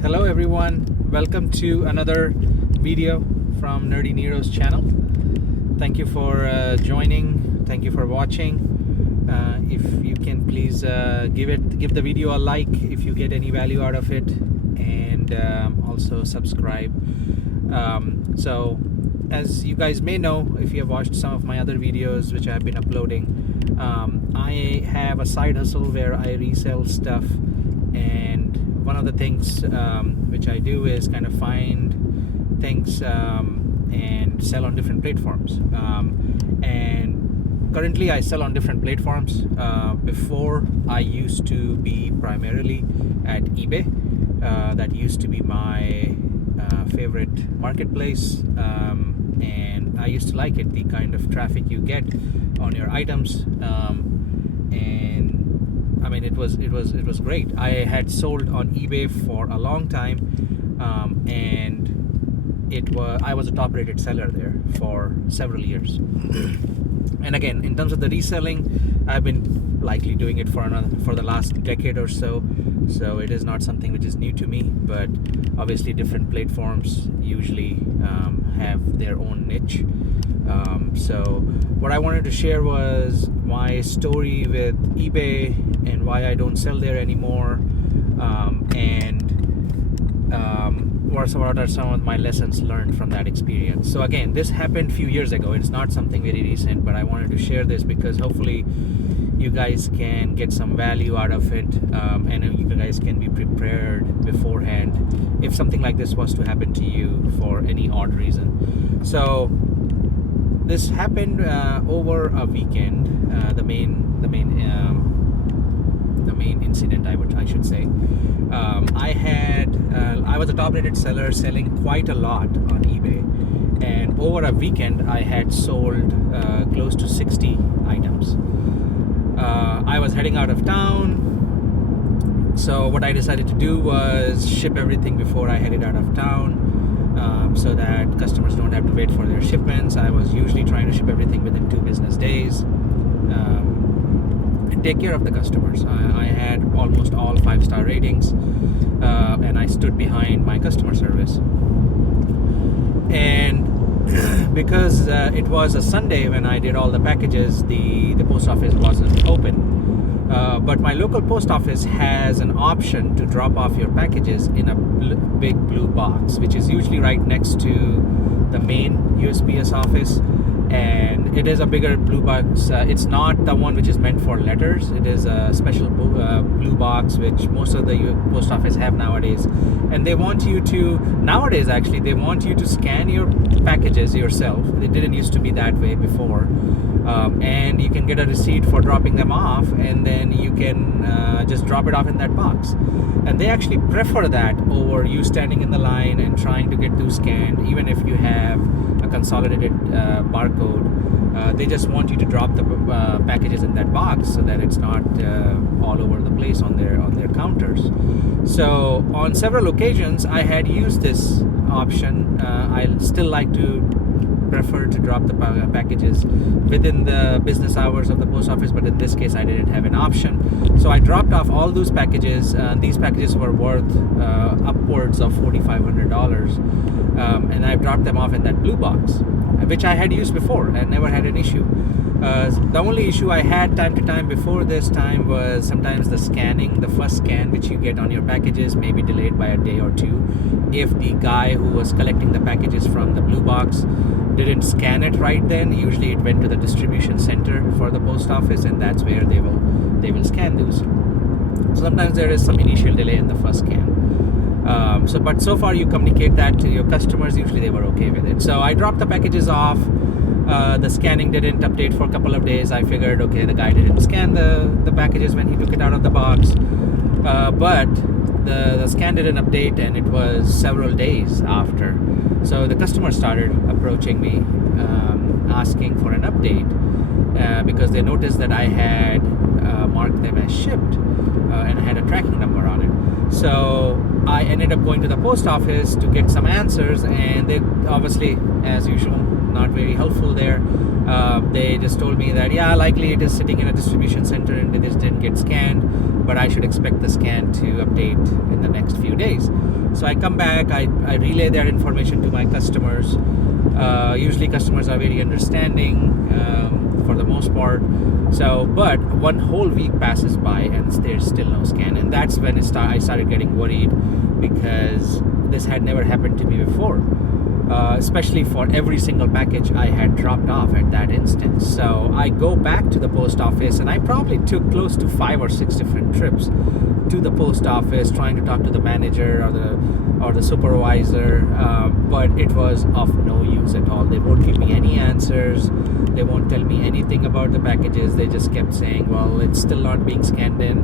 Hello everyone, welcome to another video from Nerdy Nero's channel. Thank you for joining, thank you for watching. If you can please give the video a like if you get any value out of it, and also subscribe. So as you guys may know, if you have watched some of my other videos which I have been uploading, I have a side hustle where I resell stuff, and one of the things which I do is kind of find things and sell on different platforms. And currently I sell on different platforms. Before, I used to be primarily at eBay. That used to be my favorite marketplace, and I used to like it, the kind of traffic you get on your items, and I mean, it was great. I had sold on eBay for a long time, and I was a top-rated seller there for several years. And again, in terms of the reselling, I've been likely doing it for the last decade or so. So it is not something which is new to me, but obviously different platforms usually have their own niche. So what I wanted to share was my story with eBay and why I don't sell there anymore, and what are some of my lessons learned from that experience. So again, this happened a few years ago. It's not something very recent, but I wanted to share this because hopefully you guys can get some value out of it, and you guys can be prepared beforehand if something like this was to happen to you for any odd reason. So this happened over a weekend. The main incident, I should say. I was a top-rated seller selling quite a lot on eBay, and over a weekend I had sold close to 60 items. I was heading out of town, so what I decided to do was ship everything before I headed out of town, so that customers don't have to wait for their shipments. I was usually trying to ship everything within 2 business days, and take care of the customers. I had almost all 5-star ratings, and I stood behind my customer service. And because it was a Sunday when I did all the packages, the post office wasn't open. But my local post office has an option to drop off your packages in a big blue box, which is usually right next to the main USPS office. And it is a bigger blue box. It's not the one which is meant for letters. It is a special blue box which most of the post office have nowadays. And they want you to, nowadays actually, they want you to scan your packages yourself. It didn't used to be that way before. And you can get a receipt for dropping them off, and then you can just drop it off in that box. And they actually prefer that over you standing in the line and trying to get those scanned, even if you have a consolidated barcode. They just want you to drop the packages in that box so that it's not all over the place on their counters. So on several occasions I had used this option. I still like to prefer to drop the packages within the business hours of the post office, but in this case I didn't have an option. So I dropped off all those packages. These packages were worth upwards of $4,500, and I dropped them off in that blue box, which I had used before and never had an issue. The only issue I had time to time before this time was sometimes the scanning. The first scan which you get on your packages may be delayed by a day or two. If the guy who was collecting the packages from the blue box didn't scan it right then, usually it went to the distribution center for the post office, and that's where they will scan those. Sometimes there is some initial delay in the first scan. But so far you communicate that to your customers, usually they were okay with it. So I dropped the packages off. The scanning didn't update for a couple of days. I figured, okay, the guy didn't scan the packages when he took it out of the box. But the scan didn't update, and it was several days after. So the customer started approaching me, asking for an update, because they noticed that I had marked them as shipped, and I had a tracking number on it. So I ended up going to the post office to get some answers, and they obviously, as usual, not very helpful there. They just told me that, yeah, likely it is sitting in a distribution center and this didn't get scanned, but I should expect the scan to update in the next few days. So I come back, I relay that information to my customers. Usually customers are very understanding for the most part. So, but one whole week passes by and there's still no scan, and that's when I started getting worried, because this had never happened to me before. Especially for every single package I had dropped off at that instance. So I go back to the post office, and I probably took close to 5 or 6 different trips to the post office, trying to talk to the manager or the supervisor, but it was of no use at all. They won't give me any answers. They won't tell me anything about the packages. They just kept saying, well, it's still not being scanned in.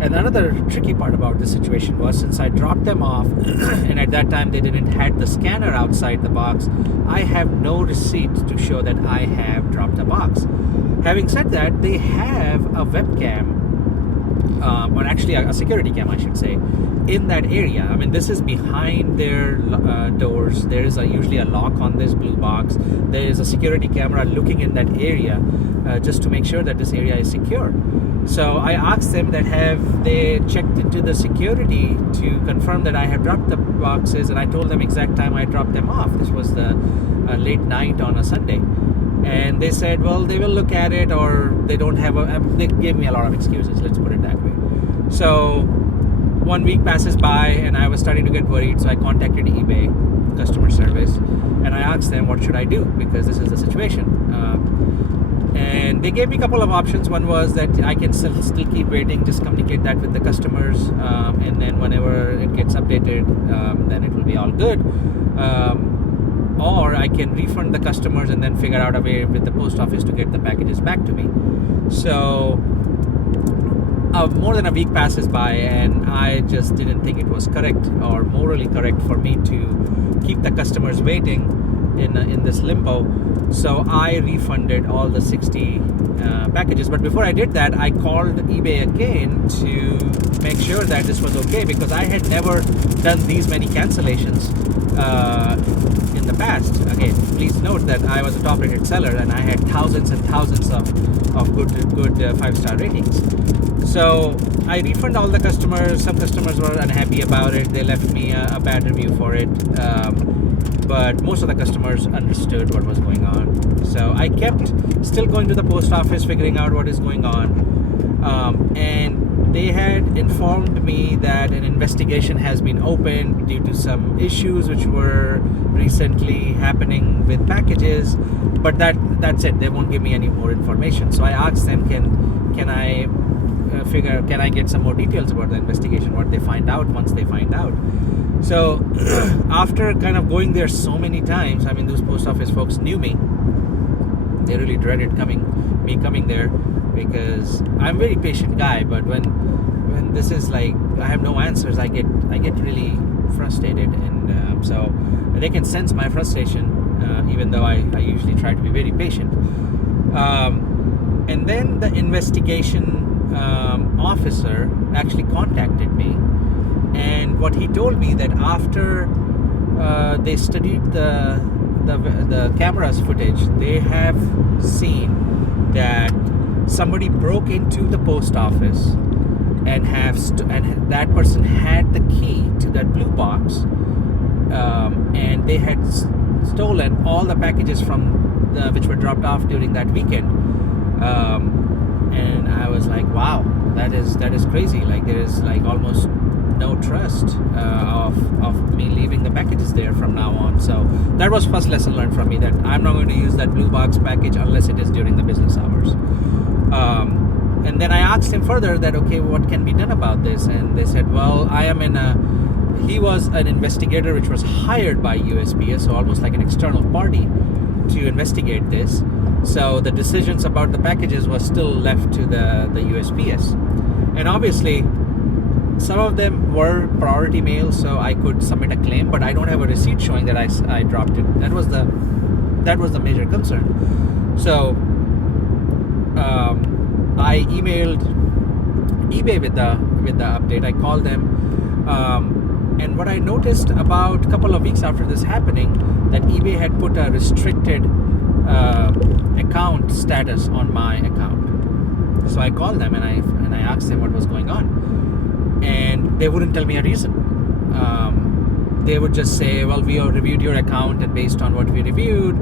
And another tricky part about the situation was, since I dropped them off and at that time they didn't have the scanner outside the box, I have no receipt to show that I have dropped the box. Having said that, they have a webcam, or actually a security cam, I should say, in that area. I mean, this is behind their doors. There is usually a lock on this blue box. There is a security camera looking in that area just to make sure that this area is secure. So I asked them that have they checked into the security to confirm that I have dropped the boxes, and I told them exact time I dropped them off. This was the late night on a Sunday. And they said, well, they will look at it, or they don't have they gave me a lot of excuses, let's put it that way. So 1 week passes by, and I was starting to get worried, so I contacted eBay customer service, and I asked them, what should I do, because this is the situation. And they gave me a couple of options. One was that I can still keep waiting, just communicate that with the customers, and then whenever it gets updated, then it will be all good. Or I can refund the customers and then figure out a way with the post office to get the packages back to me. So more than a week passes by, and I just didn't think it was correct or morally correct for me to keep the customers waiting in this limbo. So I refunded all the 60 packages. But before I did that, I called eBay again to make sure that this was okay, because I had never done these many cancellations in the past. Again, please note that I was a top-rated seller, and I had thousands and thousands of good 5-star ratings. So I refund all the customers. Some customers were unhappy about it. They left me a bad review for it. But most of the customers understood what was going on. So I kept still going to the post office, figuring out what is going on. And they had informed me that an investigation has been opened due to some issues which were recently happening with packages. But that's it. They won't give me any more information. So I asked them, can I get some more details about the investigation, what they find out once they find out. So after kind of going there so many times, I mean, those post office folks knew me. They really dreaded me coming there, because I'm a very patient guy, but when this is like I have no answers, I get really frustrated, and so they can sense my frustration, even though I usually try to be very patient. And then the investigation officer actually contacted me, and what he told me that after they studied the camera's footage, they have seen that somebody broke into the post office and that person had the key to that blue box, and they had stolen all the packages which were dropped off during that weekend. And I was like, wow, that is crazy. Like, there is like almost no trust of me leaving the packages there from now on. So that was first lesson learned from me, that I'm not going to use that blue box package unless it is during the business hours. And then I asked him further that, okay, what can be done about this? And they said, well, he was an investigator which was hired by USPS, so almost like an external party to investigate this. So the decisions about the packages was still left to the USPS. And obviously, some of them were priority mail, so I could submit a claim, but I don't have a receipt showing that I dropped it. That was the major concern. So I emailed eBay with the update. I called them, and what I noticed about a couple of weeks after this happening, that eBay had put a restricted account status on my account. So I called them and I asked them what was going on, and they wouldn't tell me a reason. they would just say, well, we have reviewed your account, and based on what we reviewed,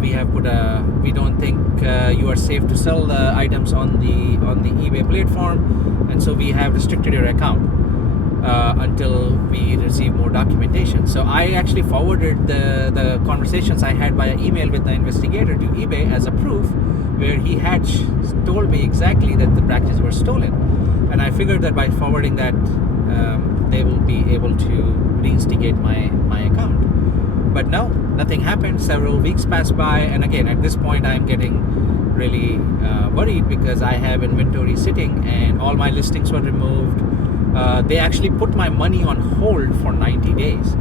we don't think you are safe to sell the items on the eBay platform, and so we have restricted your account until we receive more documentation. So I actually forwarded the conversations I had via email with the investigator to eBay as a proof, where he had told me exactly that the packages were stolen, and I figured that by forwarding that, they will be able to reinstigate my account. But no, nothing happened. Several weeks passed by, and again, at this point, I'm getting really worried because I have inventory sitting and all my listings were removed. They actually put my money on hold for 90 days,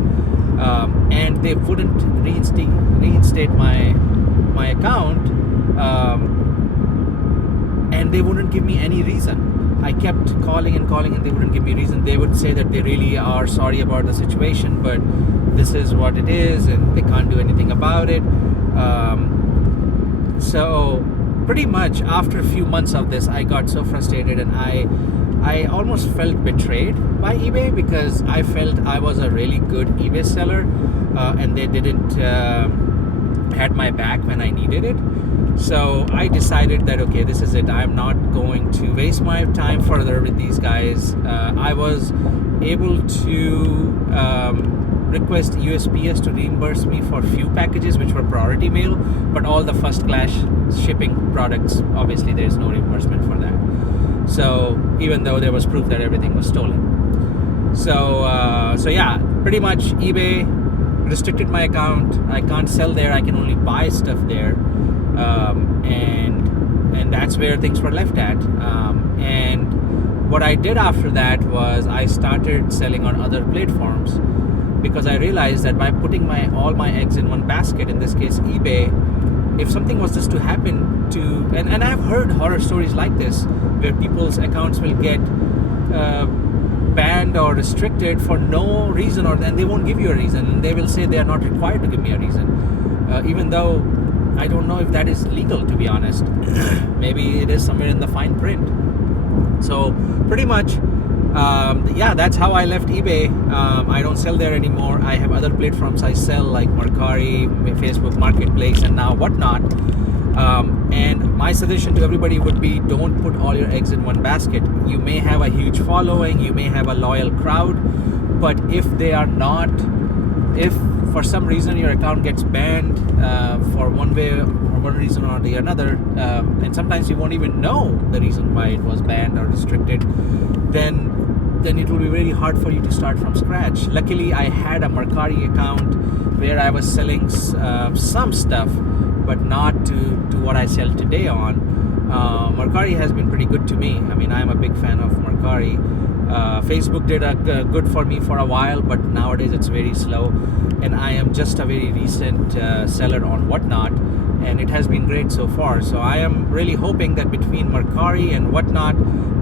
and they wouldn't reinstate my account, and they wouldn't give me any reason. I kept calling and they wouldn't give me a reason. They would say that they really are sorry about the situation, but this is what it is and they can't do anything about it. So pretty much after a few months of this, I got so frustrated, and I almost felt betrayed by eBay, because I felt I was a really good eBay seller, and they didn't had my back when I needed it. So I decided that, okay, this is it. I'm not going to waste my time further with these guys. I was able to request USPS to reimburse me for few packages which were priority mail, but all the first class shipping products, obviously there is no reimbursement for that. So even though there was proof that everything was stolen. So yeah, pretty much eBay restricted my account. I can't sell there. I can only buy stuff there. And that's where things were left at. And what I did after that was I started selling on other platforms, because I realized that by putting all my eggs in one basket, in this case eBay, if something was just to happen to, and I've heard horror stories like this, where people's accounts will get banned or restricted for no reason, and they won't give you a reason, and they will say they are not required to give me a reason, even though I don't know if that is legal, to be honest. Maybe it is somewhere in the fine print. So pretty much, yeah, that's how I left eBay. I don't sell there anymore. I have other platforms I sell, like Mercari, Facebook Marketplace, and now Whatnot. And my suggestion to everybody would be, don't put all your eggs in one basket. You may have a huge following, you may have a loyal crowd, but if for some reason your account gets banned for one way or one reason or the another, and sometimes you won't even know the reason why it was banned or restricted, then it will be very hard for you to start from scratch. Luckily, I had a Mercari account where I was selling some stuff, but not to what I sell today on. Mercari has been pretty good to me. I mean, I'm a big fan of Mercari. Facebook did good for me for a while, but nowadays it's very slow, and I am just a very recent seller on Whatnot, and it has been great so far. So I am really hoping that between Mercari and Whatnot,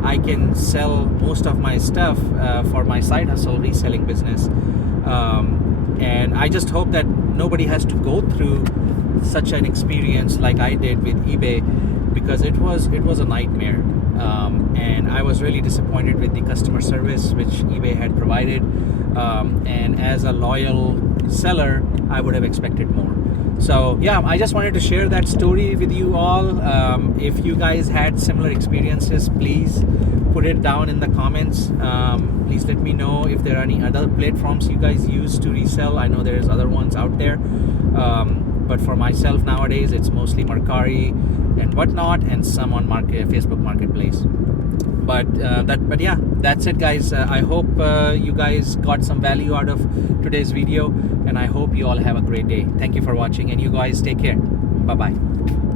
I can sell most of my stuff for my side hustle reselling business, and I just hope that nobody has to go through such an experience like I did with eBay, because it was a nightmare. And I was really disappointed with the customer service which eBay had provided, and as a loyal seller, I would have expected more. So yeah, I just wanted to share that story with you all. If you guys had similar experiences, please put it down in the comments. Please let me know if there are any other platforms you guys use to resell. I know there's other ones out there, but for myself nowadays, it's mostly Mercari and Whatnot, and some on Facebook Marketplace. But yeah, that's it, guys. I hope you guys got some value out of today's video, and I hope you all have a great day. Thank you for watching, and you guys take care. Bye bye.